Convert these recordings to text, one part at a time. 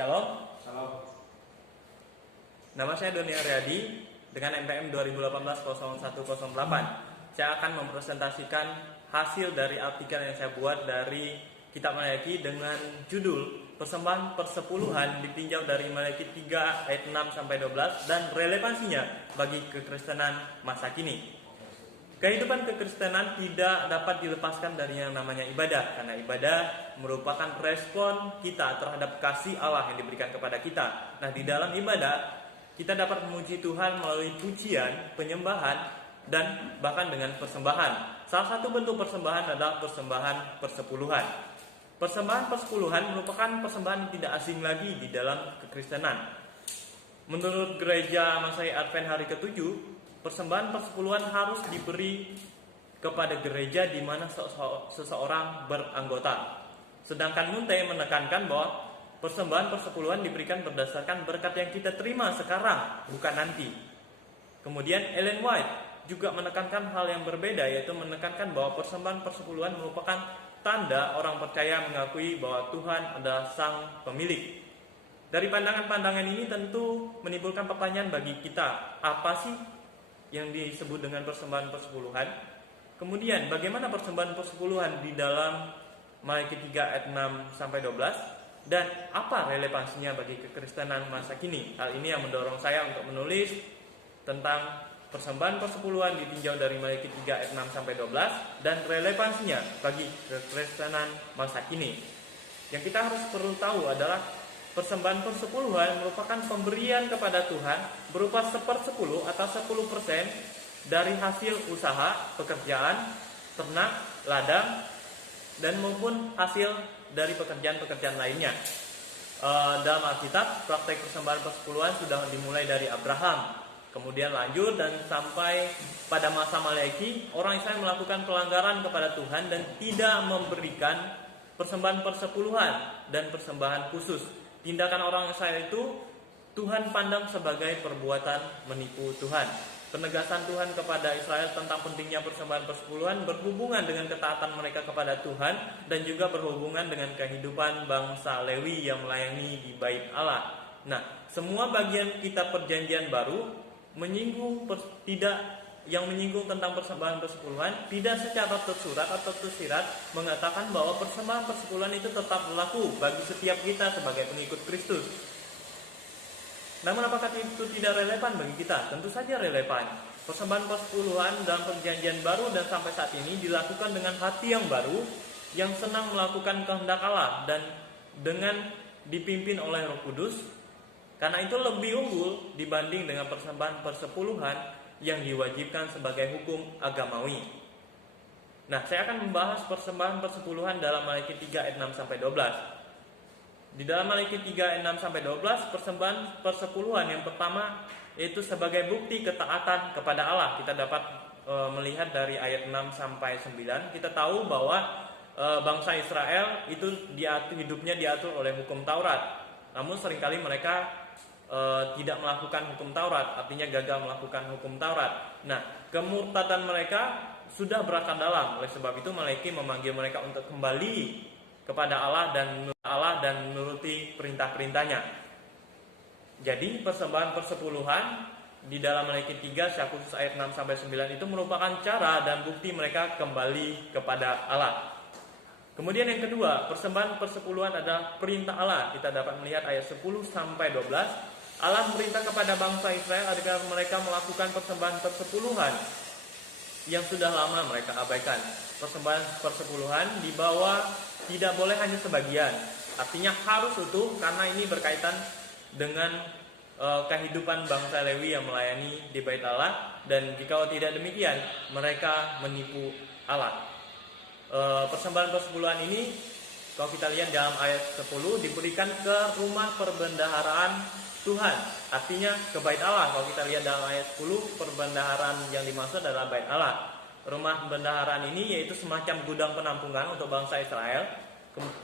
Shalom, Salam. nama saya Doni Aryadi dengan NPM 2018-0108. Saya akan mempresentasikan hasil dari artikel yang saya buat dari Kitab Malayaki dengan judul Persembahan Persepuluhan ditinjau dari Malayaki 3 ayat 6 sampai 12 dan relevansinya bagi kekristenan masa kini. Kehidupan kekristenan tidak dapat dilepaskan dari yang namanya ibadah, karena ibadah merupakan respon kita terhadap kasih Allah yang diberikan kepada kita. Nah, di dalam ibadah kita dapat memuji Tuhan melalui pujian, penyembahan, dan bahkan dengan persembahan. Salah satu bentuk persembahan adalah persembahan persepuluhan. Persembahan persepuluhan merupakan persembahan yang tidak asing lagi di dalam kekristenan. Menurut Gereja Masehi Advent hari ke-7, persembahan persepuluhan harus diberi kepada gereja di mana seseorang beranggota. Sedangkan Munte menekankan bahwa persembahan persepuluhan diberikan berdasarkan berkat yang kita terima sekarang, bukan nanti. Kemudian Ellen White juga menekankan hal yang berbeda, yaitu menekankan bahwa persembahan persepuluhan merupakan tanda orang percaya mengakui bahwa Tuhan adalah sang pemilik. Dari pandangan-pandangan ini tentu menimbulkan pertanyaan bagi kita, apa sih yang disebut dengan persembahan persepuluhan? Kemudian bagaimana persembahan persepuluhan di dalam Malayaki 3 ayat 6 sampai 12 dan apa relevansinya bagi kekristenan masa kini? Hal ini yang mendorong saya untuk menulis tentang persembahan persepuluhan ditinjau dari Malayaki 3 ayat 6 sampai 12 dan relevansinya bagi kekristenan masa kini. Yang kita harus perlu tahu adalah persembahan persepuluhan merupakan pemberian kepada Tuhan berupa 1/10 atau 10% dari hasil usaha, pekerjaan, ternak, ladang, dan maupun hasil dari pekerjaan-pekerjaan lainnya. Dalam Alkitab, praktek persembahan persepuluhan sudah dimulai dari Abraham, kemudian lanjut dan sampai pada masa Malayaki, orang Israel melakukan pelanggaran kepada Tuhan dan tidak memberikan persembahan persepuluhan dan persembahan khusus. Tindakan orang Israel itu Tuhan pandang sebagai perbuatan menipu Tuhan. Penegasan Tuhan kepada Israel tentang pentingnya persembahan persepuluhan berhubungan dengan ketaatan mereka kepada Tuhan dan juga berhubungan dengan kehidupan bangsa Lewi yang melayani di Bait Allah. Nah, semua bagian kitab Perjanjian Baru menyinggung tentang persembahan persepuluhan tidak secara tersurat atau tersirat mengatakan bahwa persembahan persepuluhan itu tetap berlaku bagi setiap kita sebagai pengikut Kristus. Namun apakah itu tidak relevan bagi kita? Tentu saja relevan. Persembahan persepuluhan dalam Perjanjian Baru dan sampai saat ini dilakukan dengan hati yang baru, yang senang melakukan kehendak Allah dan dengan dipimpin oleh Roh Kudus. Karena itu lebih unggul dibanding dengan persembahan persepuluhan yang diwajibkan sebagai hukum agamawi. Nah, saya akan membahas persembahan persepuluhan dalam Malayaki 3 ayat 6 sampai 12. Di dalam Malayaki 3 ayat 6 sampai 12, persembahan persepuluhan yang pertama yaitu sebagai bukti ketaatan kepada Allah. Kita dapat melihat dari ayat 6 sampai 9, kita tahu bahwa bangsa Israel itu hidupnya diatur oleh hukum Taurat. Namun seringkali mereka tidak melakukan hukum Taurat, artinya gagal melakukan hukum Taurat. Nah, kemurtadan mereka sudah berakar dalam. Oleh sebab itu Malayaki memanggil mereka untuk kembali kepada Allah dan menuruti perintah-perintahnya. Jadi persembahan persepuluhan di dalam Malayaki 3 secara khusus ayat 6 sampai 9 itu merupakan cara dan bukti mereka kembali kepada Allah. Kemudian yang kedua, persembahan persepuluhan adalah perintah Allah. Kita dapat melihat ayat 10 sampai 12. Allah memerintah kepada bangsa Israel agar mereka melakukan persembahan persepuluhan yang sudah lama mereka abaikan. Persembahan persepuluhan dibawa tidak boleh hanya sebagian, artinya harus utuh karena ini berkaitan dengan kehidupan bangsa Lewi yang melayani di Bait Allah, dan jika tidak demikian mereka menipu Allah. Persembahan persepuluhan ini kalau kita lihat dalam ayat 10 diberikan ke rumah perbendaharaan Tuhan, artinya ke Bait Allah. Kalau kita lihat dalam ayat 10, perbendaharaan yang dimaksud adalah Bait Allah. Rumah perbendaharaan ini yaitu semacam gudang penampungan untuk bangsa Israel.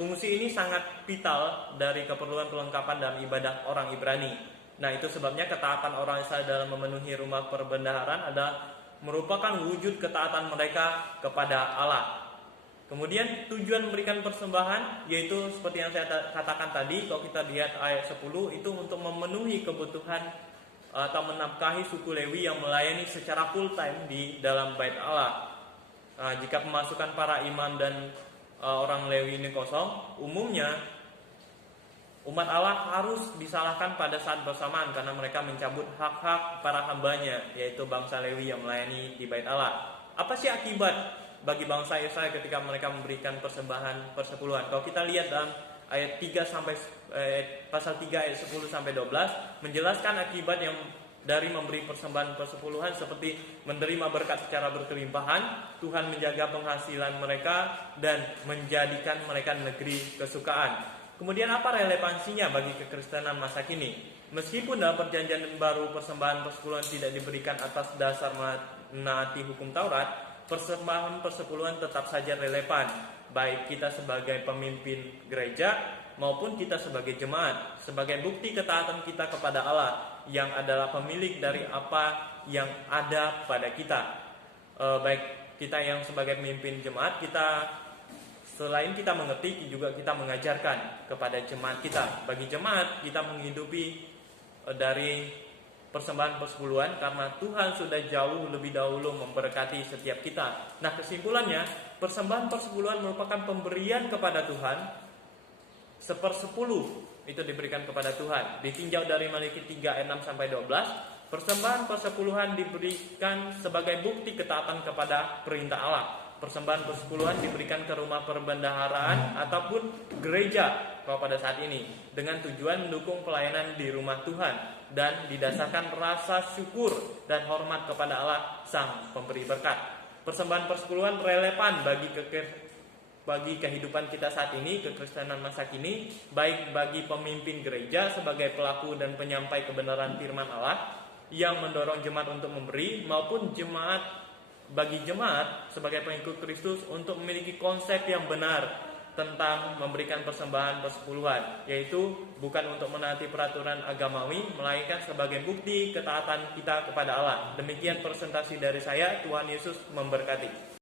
Fungsi ini sangat vital dari keperluan kelengkapan dalam ibadah orang Ibrani. Nah, itu sebabnya ketaatan orang Israel dalam memenuhi rumah perbendaharaan adalah merupakan wujud ketaatan mereka kepada Allah. Kemudian tujuan memberikan persembahan yaitu seperti yang saya katakan tadi, kalau kita lihat ayat 10 itu untuk memenuhi kebutuhan atau menafkahi suku Lewi yang melayani secara full time di dalam bait Allah. Jika pemasukan para imam dan orang Lewi ini kosong, umumnya umat Allah harus disalahkan pada saat bersamaan karena mereka mencabut hak-hak para hambanya, yaitu bangsa Lewi yang melayani di bait Allah. Apa sih akibat bagi bangsa Israel ketika mereka memberikan persembahan persepuluhan? Kalau kita lihat dalam ayat 3 sampai pasal 3 ayat 10 sampai 12 menjelaskan akibat yang dari memberi persembahan persepuluhan, seperti menerima berkat secara berkelimpahan, Tuhan menjaga penghasilan mereka dan menjadikan mereka negeri kesukaan. Kemudian apa relevansinya bagi kekristenan masa kini? Meskipun dalam perjanjian baru persembahan persepuluhan tidak diberikan atas dasar menaati hukum Taurat, persembahan persepuluhan tetap saja relevan, baik kita sebagai pemimpin gereja maupun kita sebagai jemaat, sebagai bukti ketaatan kita kepada Allah yang adalah pemilik dari apa yang ada pada kita. Baik kita yang sebagai pemimpin jemaat, kita selain kita mengerti juga kita mengajarkan kepada jemaat kita. Bagi jemaat, kita menghidupi dari persembahan persepuluhan karena Tuhan sudah jauh lebih dahulu memberkati setiap kita. Nah, kesimpulannya, persembahan persepuluhan merupakan pemberian kepada Tuhan. 1/10 itu diberikan kepada Tuhan. Ditinjau dari Malaki 3 ayat 6 sampai 12, persembahan persepuluhan diberikan sebagai bukti ketaatan kepada perintah Allah. Persembahan persepuluhan diberikan ke rumah perbendaharaan ataupun gereja pada saat ini dengan tujuan mendukung pelayanan di rumah Tuhan dan didasarkan rasa syukur dan hormat kepada Allah Sang Pemberi berkat. Persembahan persepuluhan relevan bagi kehidupan kita saat ini, kekristenan masa kini, baik bagi pemimpin gereja sebagai pelaku dan penyampai kebenaran firman Allah yang mendorong jemaat untuk memberi, maupun bagi jemaat sebagai pengikut Kristus untuk memiliki konsep yang benar tentang memberikan persembahan persepuluhan, yaitu bukan untuk menaati peraturan agamawi, melainkan sebagai bukti ketaatan kita kepada Allah. Demikian presentasi dari saya. Tuhan Yesus memberkati.